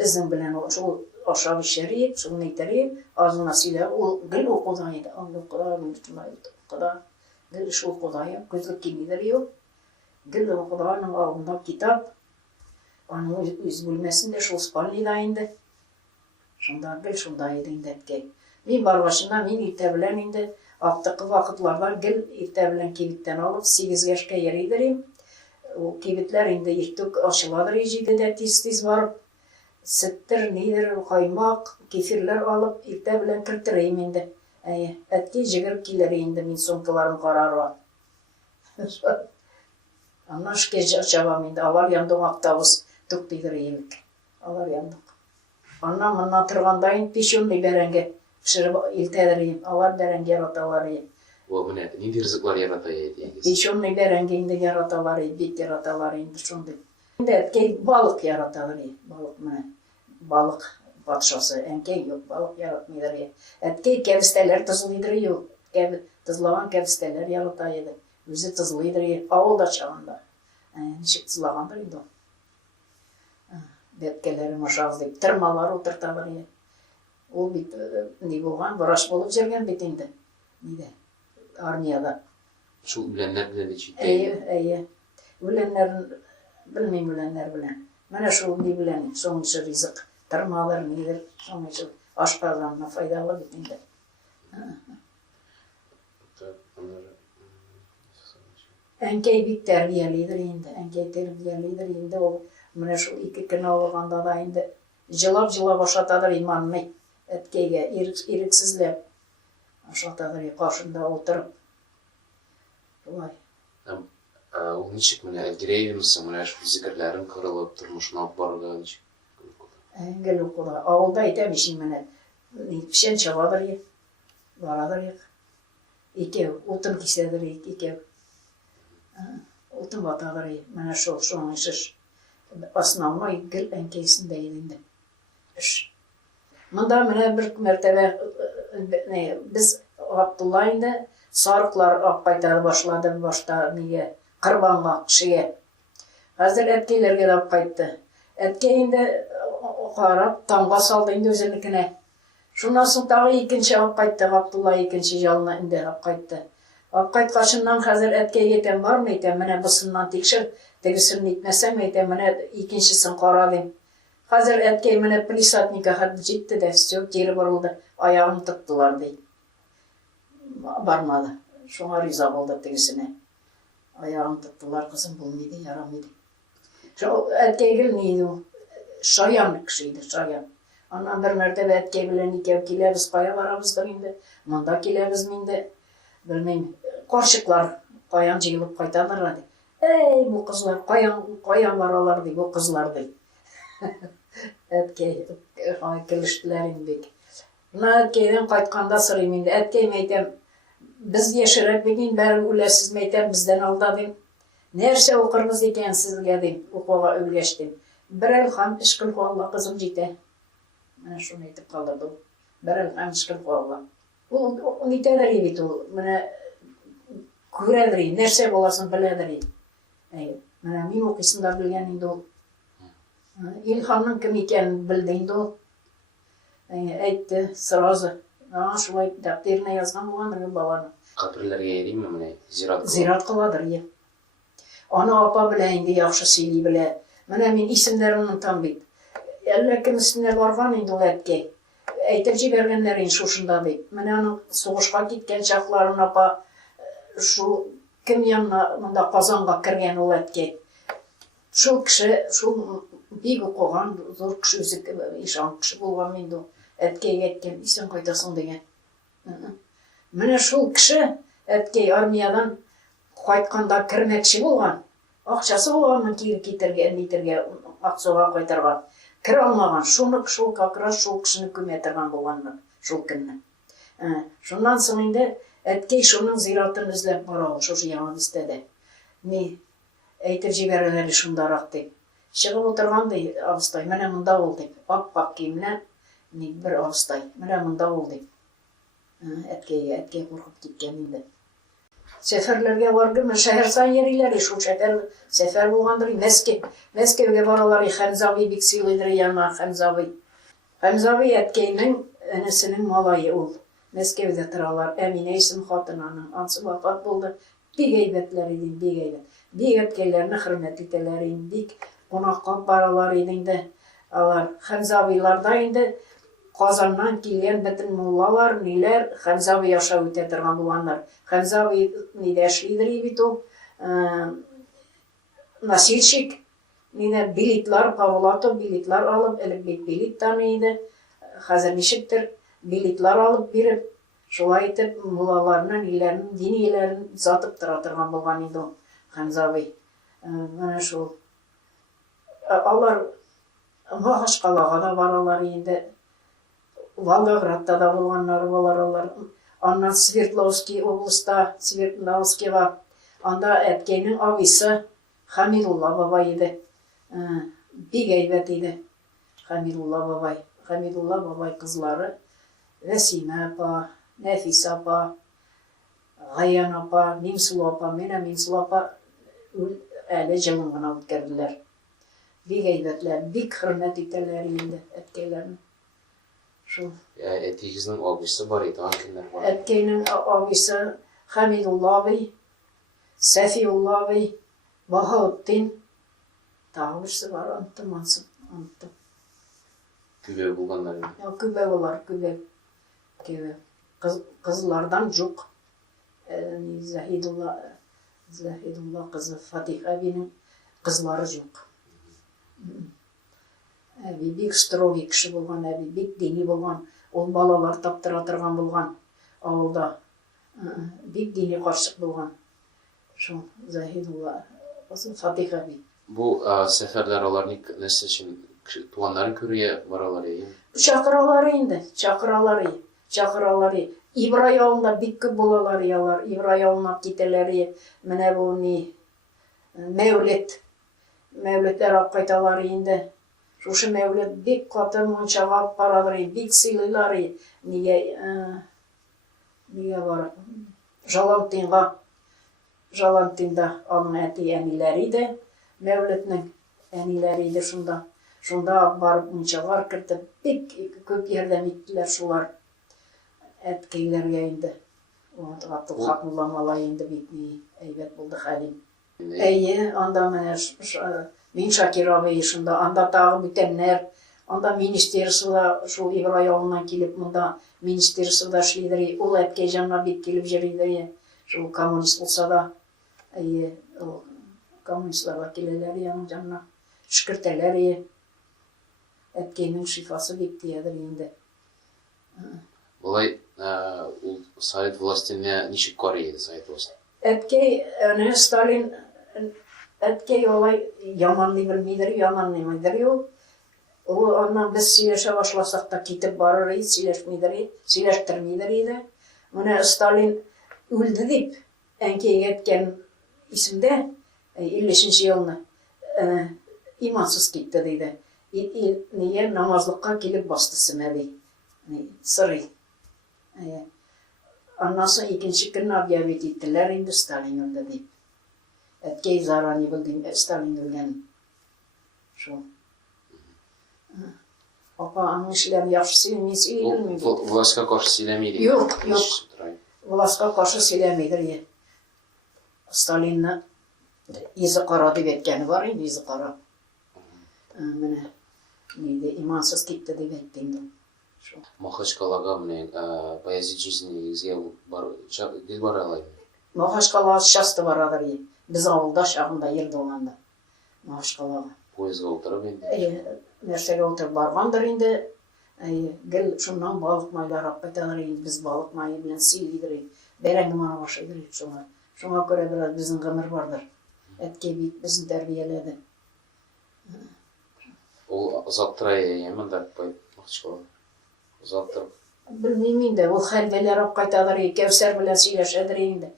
Біздің білен шул ашабы шәрейіп, шул нейтерейіп, азына сөйлеп, ол гіл оқудайды. Гіл шул оқудайы. Көзлік келмейдір еу. Gül okudanın ağında kitap, onun öz bölmesinde şu spalnida indi. Şunda gül şundaydı indi etkey. Min barbaşında min irtebilen indi. Aktıkı vakıtlarda gül irtebilen kibitten alıp 8 yaşka yeridireyim. O kibitler indi irtuk aşıladır ejiydi de tiz varıp. Süttür, nedir, kaymak, kefirler alıp irtebilen kırtırayım indi. Etkey jigir kileri indi min sonkaların kararı var. Anna şükece açabam indi. Alar yandık aktavuz tuktuydur yemek. Alar yandık. Anna mınna tırgandayın pişonli berenge pişirip iltedireyim. Alar berenge yaratalarıyım. O mine nindi rızıklar yarataydı. Pişonli berenge indi yaratalarıyım. Bit yaratalarıyım. Şunday. Indi etkey balık yaratalarıyım. Balık mine. Balık patşası. Enkey yok. Balık yaratmaydır. Etkey kevisteler tızlıdır yok. Tızlavan kevisteler yarataydı. Өзі тызылыйдыр, ауылда чағында. Нешік тызылағандар еді ол. Беткелері машағыз деп, тырмалар отырталар еді. Ол бит не болған, врач болып жүрген бет енді. Неде? Армияда. Шул үленлер білен де жейді? Әйе. Үленлерін, білмейм үленлер білен. Мәне шул не білен, соңыншы ризық. Tırmalar nedir? Onun için aşpazlarına faydalı bitinde. Enkey bit terbiyelidir indi. Enkey terbiyelidir indi. O mene şu 2 gün olganda da indi. Жылап ашатаdır imanını. Etkeyge iriksizlep ашатаdır karşında oturup. Olay. Ул ничек менә әгерәй мисең, менә шу зикрләрен кырылып, тормышына алып барырга ничек? Engel okula. Avulda itemişim mene. Pişen çabadır ya. Varadır ya. İki otun kisedir iki. Otun batadır ya. Mene şu an işiş. Основной gül enkeyisindeydi. Mında mene bir mertebe biz Abdullah'ın sarıklar akbaytadı başladı başta niye kırbanla şeye. Hazır etkilerge de akbaytı. Etkeyinde qarab tamga saldı indi özünükine. Şundan soň tağı ikinci akbaytı Abdullah ikinci jalına indi akbaytı. Akbaytqaşından hazır etkeye yeten var mı eten mene bısından tekşir. Tegisini itmesem eten mene ikincisini qaradım. Hazır etkeye mene plisatnika had jitti de söp geri barıldı. Ayağını tıktılar deyip. Barmadı. Şuna riza oldu tegisine. Ayağını tıktılar kızım bulmaydı yaramaydı. Şu etkeye gelmeydi o. Şayan kişiydi, şayan. Ondan bir mertebe etkeye bilen ikev kileriz kaya varamızdır indi. Manda kileriz mindi. Bilmeyim, karşıklar kayan jığılıp kaytadır hadi. Ey bu kızlar, kayan varalar deyip o kızlar deyip. Etkeye, kılıştılar indik. Buna etkeyden kaytkanda sırayım indi. Etkeye meytem, biz yaşarak begin beri ulesiz meytem bizden aldadım. Nerse okurmuz eken sizge deyim, okuğa ölgeçtim. Bir elham işkil koğalla kızım jite. Mene şunu etip kaldırdı. Bir elham işkil koğalla. O nitedir ebit o. Mene küredir, nerse bolasın biledir. Mene min okuysunlar bilgen indi o. İlhamın kim eken bildi indi o. Etti, sırası. Şulay dapterine yazgan boğandır babanı. Kabirlerge yereyim mi menä zirat? Zirat kıladır ya. Ana apa bile indi yaxşı sili bile. Mene min isimlerini tam bit. Elle kim isimler bargan indi o etkey. Eytip jibergenlerin şuşunda deyip. Mene onun soğuşka gitken çakların apa şu kim yanına mında Kazan'a kirgen o etkey. Şu kişi, şu bir okuğan zor kişi üzük işan kişi bulgan indi o etkey etken isim koytasın degen. Mene şu kişi etkey armiyadan qaytkanda kirmekçi bolgan. Akçası bolganın kiri kitirge, Aksoğa qaytargan. Kir almagan, şul kakras şul kişini kümetirgan bolganlar, şul kinni. Şundan soň indi etkey şunun ziratyny izlep baral, şuşu yaman istedi. Ne eytip jibererleri şundarak deyip. Çıgıp oturgandy Ağustay, mene munda bol deyip. Pak kiyimlen bir Ağustay, mene munda bol deyip. Etkey korkup gitken indi. Seferlerge bargım, şehirsan yerileri, şu şefer sefer bulgandır, Meskevge baraları Hamzavi biksilidir yana Hamzavi. Hamzavi etkeyinin enesinin malayı ol. Meskevde tıralar, Emine isim hatınanın, ansı vafat buldu. Bir geybetler idin, bir geybet. Bir etkeylerini hürmet iteler indik, konakka baralar idin de, alar Hamzavilarda indi, Kazandan kilgen bütün mullalar, niler Hamzavi yaşa ötetirgan bulanlar. Hamzavi nideşlidir ibit o. Nasilşik, nine bilitlar, Pavlatov bilitlar alıp, elbet bilit tanıydı. Hazır nişiktir, bilitlar alıp birip, şolay etip mullalarının, illerin, dini illerin zatıp tıratırgan bulgan idi o Hamzavi. Mana şu, alar, Mahaşkalağa da baralar indi. Волгоград'da da bulganlar var. Ondan Sverdlovski oblastda, Sverdlovski var. Onda etkeyinin avisi Hamidullah baba idi. Bir geybet idi. Hamidullah babay. Hamidullah babay kızları Vesime apa, Nefise apa, Gayan apa, Mimsul apa, mene Mimsul apa öyle cılımına ötkerdiler. Bir geybetler, bir hürmet iterler indi etkeylerini. Şu. Etkeyizinin abisi var idi, hangiler var? Etkeyinin abisi Hamidullah bey, Sefiyullah bey, Bahaüddin, daha birisi var, unuttum. Kübe bulganlar inде. Kübe olar, kübe. Kızlardan çok. Zahidullah kızı Fatiha benim kızları yok. Бик строгий кеше булган, бик дини булган, ул балалар таптыра торган булган авылда. Бик дини карчык булган. Шул Заһидулла, Фатиха би. Bu seferler alar нәрсә өчен туганнарын күрүгә баралар яме? Чакыралар инде, чакыралар. Ибрай авылында бик күп булалар ялар. Ибрай авылына китәләр. Менә бу ни Мәүлетләр алып кайталар инде. Шушы Мәүлет бик каты мунчага баралар, бик сыйлыйлар. Нигә бар? Жалантинда аның әти әниләре иде. Мәүлетнең әниләре иде шунда. Шунда барып мунчалар кертеп, бик күп ярдәм иттеләр шулар. Әткәйләргә инде. Абдулхак мулла малай инде бик әйбәт булды хәлим. Анда менә мин Шакир абый шунда, анда тагы бүтәннәр, анда министерствода шул Ибрай авылыннан килеп монда министерствода эшлидер. Ул әткәй җанына бик килеп йөридер. Шул коммунист булса да, коммунистларга киләләр яның җанына. Шикертәләр. Әткәйнең шифасы бик тиядер инде. Булай ул Совет властенә ничек карый иде Совет власты? Әткәй, әнә Сталин әткәй алай яманлый белмидер ул. Ул аннан без сөйләшә башласак та китеп барыр иде, сөйләштермидер иде. Менә Сталин үлде дип әнкәйгә әйткән исемдә 50-нче елны имансыз китте диде. Нигә намазлыкка килеп басты Семәли. Сырый. Аннан соң икенче көнне объявить иттеләр инде Сталин үлде дип. Әткәй зарани белде Сталин үлгән. Шул. Апа аның эшләре яхшы сөйләмий. Властька каршы сөйләмиде. Юк. Властька каршы сөйләмидер. Сталинны изе кара дип әйткәне бар инде, изе кара. Менә нидә имансыз китте дип әйтте инде. Махачкалага менә Баязит жизньгә бара алай. Махачкалага часто барадыр. Без авылда шагында йөрде анда. Махачкалага. Поездга утырып инде. Нәрсәгә утырып баргандыр инде. Гел шуннан балык майлар алып кайталар инде. Без балык майы белән сөйлидер. Бәрәңге мана башлыйдыр шуңа. Шуңа күрә бераз безнең гомер бардыр. Әткәй бик безне тәрбияләде. Ул озак тора монда Махачкалага. Озак тора. Белмим инде. Ул хәлвәләр алып кайталар. Кәүсәр белән сөйләшәдер инде.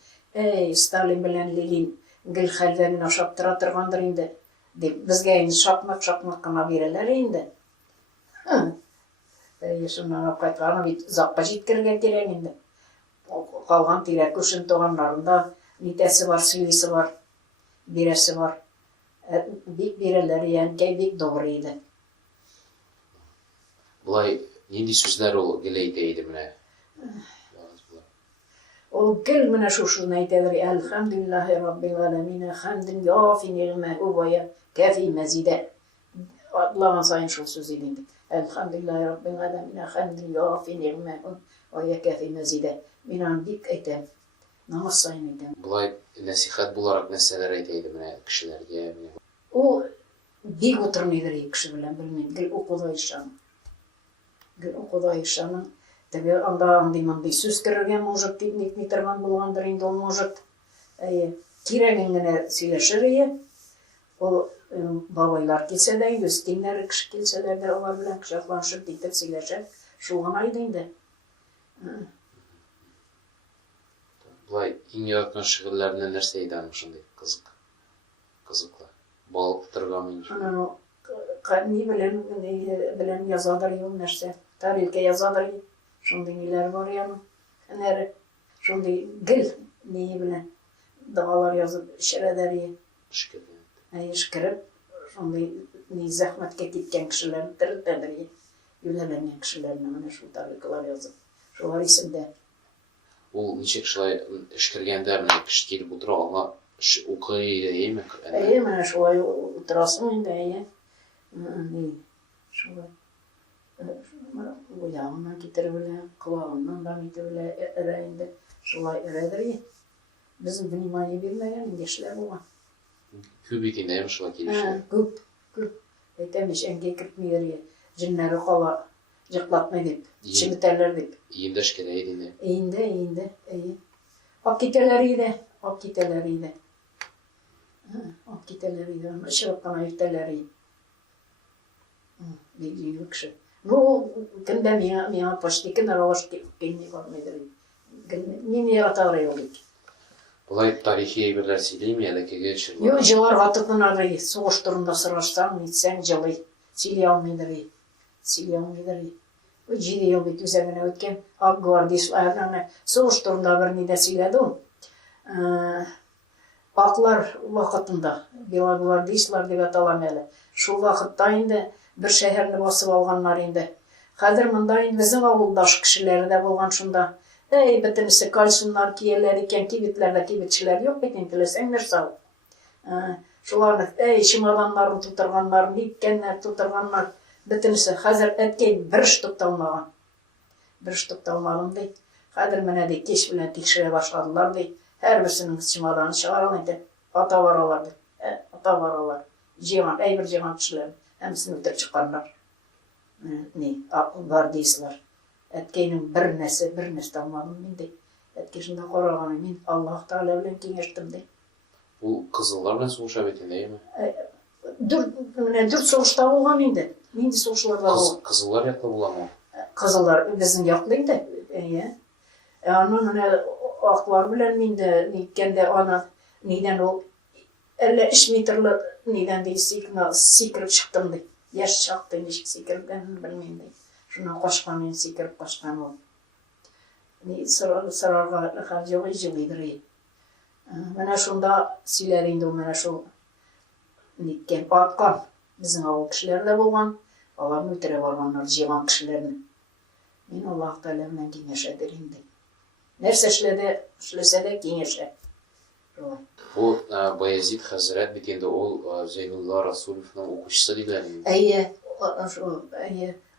Сталин белән Ленин гел хәлвәне ашап тора торгандыр инде. Безгә инде шакмак кына бирәләр инде. Шуннан алып кайткан бит озакка җиткергә кирәк инде. Калган тирә күшен туганнарында нитәсе бар, сөйлисе бар, бирәсе бар. Бик бирәләр, әнкәй бик добрый иде. Булай нинди сүзләр ул гел әйтә иде менә? Ул гел менә шушыны әйтәдер. Әлхәмдүлиллаһи раббил аламин, хәмден яфи ниғмәһу ва кафи мәзидә. Атлаган сайын шул сүз инде. Әлхәмдүлиллаһи раббил аламин, хәмден яфи ниғмәһу ва кафи мәзидә. Мин аны бик әйтәм. Намаз сайын әйтәм. Булай нәсихәт буларак нәрсәләр әйтә иде менә кешеләргә. Ул бик утырмыйдыр кеше белән, белмим. Гел укуда ишаны. Теге анда андый сүз керергә может тикник торган булгандыр инде ул может. Кирәген генә сөйләшер. Ул бабайлар килсә дә, үстеннәр кеше килсәләр дә алар белән кычаклашып дитеп сөйләшә. Шул гына иде инде. Булай иң яраткан шигырьләренә нәрсә әйтә шундый кызыклы. Балык торган инде. Ни белән язадыр ул нәрсә. Тарихка язадыр. Шундый ниләр бар яны. Әнәре шундый гел ни белән дагалар язып шәрәдәри. Шикереп шундый ни зәхмәткә киткән кешеләрне терелтәдер. Юләләнгән кешеләрне менә шул тарихлар язып. Шулар исемдә. Ул ничек шулай эшкергәндә менә кеше килеп утыра аңа укый иде. Менә шулай утырасың инде. Шулай. Oyağımdan getirip öyle, kulağımdan da getirip öyle ereyinde. Şolay eredir. Bizim vнимание bilmeyen gençler olan. Көп екен да шуға келуші. Көп. Etmiş enge kirpmiyor ya. Cinleri kala cıklatma deyip, çimiterler deyip. Енді ашкере едіне. İyinde. Akkiteleriydi. Şırıkkana yürteleri. Bir kişi. Bu kinde miha paştikin aralar kenni var mıdır? Nini yaratağır yolik. Бұлай тарихи әйберлер сөйлей ме әлекеге шырлар? Yok жылар қатықын арай. Соғыш тұрында сырғаштан етсен жылай. Силей алмайдыр. Жиде ел бет өзәгіне өткен. Гвардияшылардан соғыш тұрында бір неде сөйледі ол. Ақлар уақытында, белогвардияшылар деп аталам әлі. Шул вақытта енді бір шәһәрні басып алғаннар енді. Қазір мұнда енді біздің ауылдаш кішілері де болған шында. Бітінісі кальсунlar киелер екен, кибетшілер жоқ бетін тілесеңдер сау. Шуларны шимаданларын тутырғанларын, иккенлер тутырғанлар бітінісі. Қазір әткей бір штукталмаған. Дейді. Қазір міне де кеш білен текшіре башладылар дейді. Әрбірсінің шимаданы шығаралын дейді. Ата баралар. Әйбір жиған кішілер. Әмісін өтір шыққанлар. Гвардияшылар. Әткейнің бір нәрсе алмадым мен де. Әткешінде қорағаны мен Аллах Тағала білен кеңештім де. Бұл қызылдар мен соғыша бетінде ме? Дүрт соғышта болған мен де. Мен де соғышыларда болған. Қызылдар яқлы бола ма? Қызылдар біздің яқлы енді. Анын ақлар білен мен де неткенде ана неден ол 53 метрлі неден де секіріп шықтым де. Яш шақты нешік секіргенін білмейм де. Шuna koşkanın sikirip koşkan ol. Sırarga joğu жылыдыр. Мына шунда сөйлерінде ол мына шул неткен атқан. Біздің ауыл кішілері де болған. Аларын өтіре барғандар жиған кішілерін. Мен Аллах Тағаламнан кеңеше берейін деп. Нәрсе ішлесе де кеңеше. Бұл Баязид Хазірет бекенді ол Зейнулла Расуловның оқушысы дейді.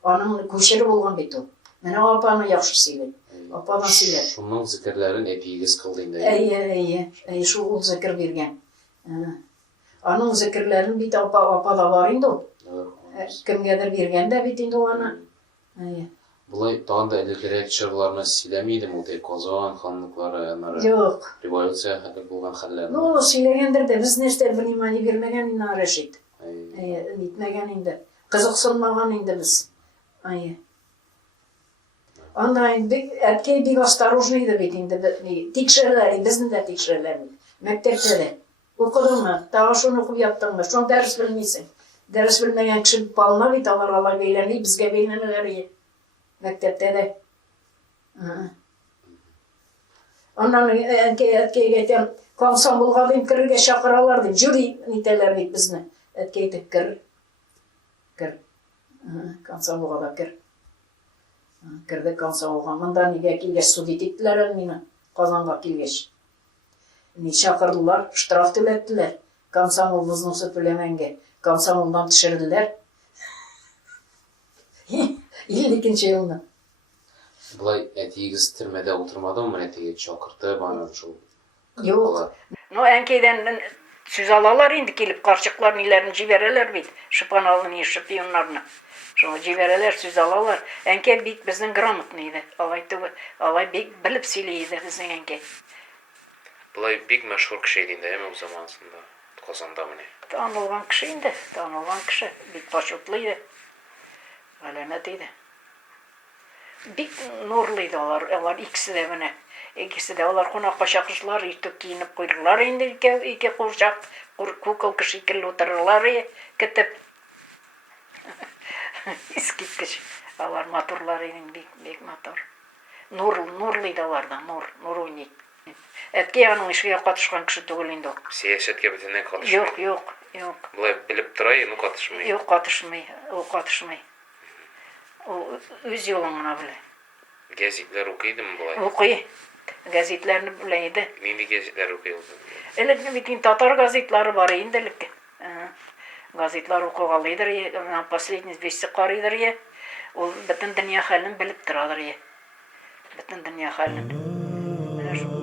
Анын көшері болған бет ол. Мені апаны яқшы сөйледі. Ападан сөйледі. Шунның зікірлерін әпейгіз қылдың да. Шу ол зікір берген. Анын зікірлерін бет апада бар енді ол. Кімгедір берген де бет енді оны. Бұлай тағында әлікерек шырларына сөйлемейді ме? Қозған ханлықлары, жоқ. Революция хәкіл болған хәллерін. Ол сөйлегендір де біз нәрстер внимание бермеген енді арашид. Нетмеген енді. Қызықсынмаған енді біз. Анда әткей бек осторожныйды бет енді текшірелер, біздің де текшірелер. Мәктепте де. Оқыдың ма? Тағы шоны оқып яттың ма? Шон дәріс білмейсің. Дәріс білмеген кіші балына бет алар алай бейләней, бізге бейләнелер е. Мәктепте де. Андан әткейге етем, комсомолға дейін кірге шақыралар дейін. Жүри нетелер бет бізні. Әткейді кір. Комсомолға да кір. Кірді комсомолға. Мында неге келгеш судит еттілер әлмені. Қазанға келгеш. Не шақырдылар, штраф төлеттілер. Комсомол взнусы төлеменге. Комсомолдан түшірділер. 52-ші жылында. Бұлай әтейгіз түрмеде отырмады ма? Әтейге шақырты баны жол. Жоқ. Әнкейден сөз алалар енді келіп қаршықлар нелерін жіберелер бейт. Шыпаналын шпионларына. Жіберелер сөз алалар. Әнке бейт біздің грамотныйды. Алай бек біліп сөйлейді біздің әнке. Бұлай бек мәшһүр кіші едінде әмі о замансында. Қозанда міне. Танылған кіші енді. Танылған кіші. Бек пашутлıydı. Ғаламет еді. Бек нұрлıydı олар ikisi de міне. İkisi de олар қонаққа шақыршылар, үйтіп киініп қойдылар енді екі қоршақ, кукол кіші келі отырылар кетіп. Ескіткіш. Олар моторлар едің бек мотор. Нұрлıydı оларда, нұр ойнейді. Әтке аның ішке қатышқан кіші түгіл енді. Саясатке бітіне қатышмай? Жоқ. Бұлай біліп тұрай, ну қатышмай? Жоқ, қатышмай. Ол өз еліңіна біле. Газетлер оқиды ма бұлай? Оқи. Газетлеріні білейді. Нені газетлер оқиды? Әлі бетін татар газетлары бар енділік. Газетлар оқығалыдыр. Последний вести қарыдыр. Ул бөтен дөнья хәлен белеп торадыр. Бөтен дөнья хәлен. Менә шул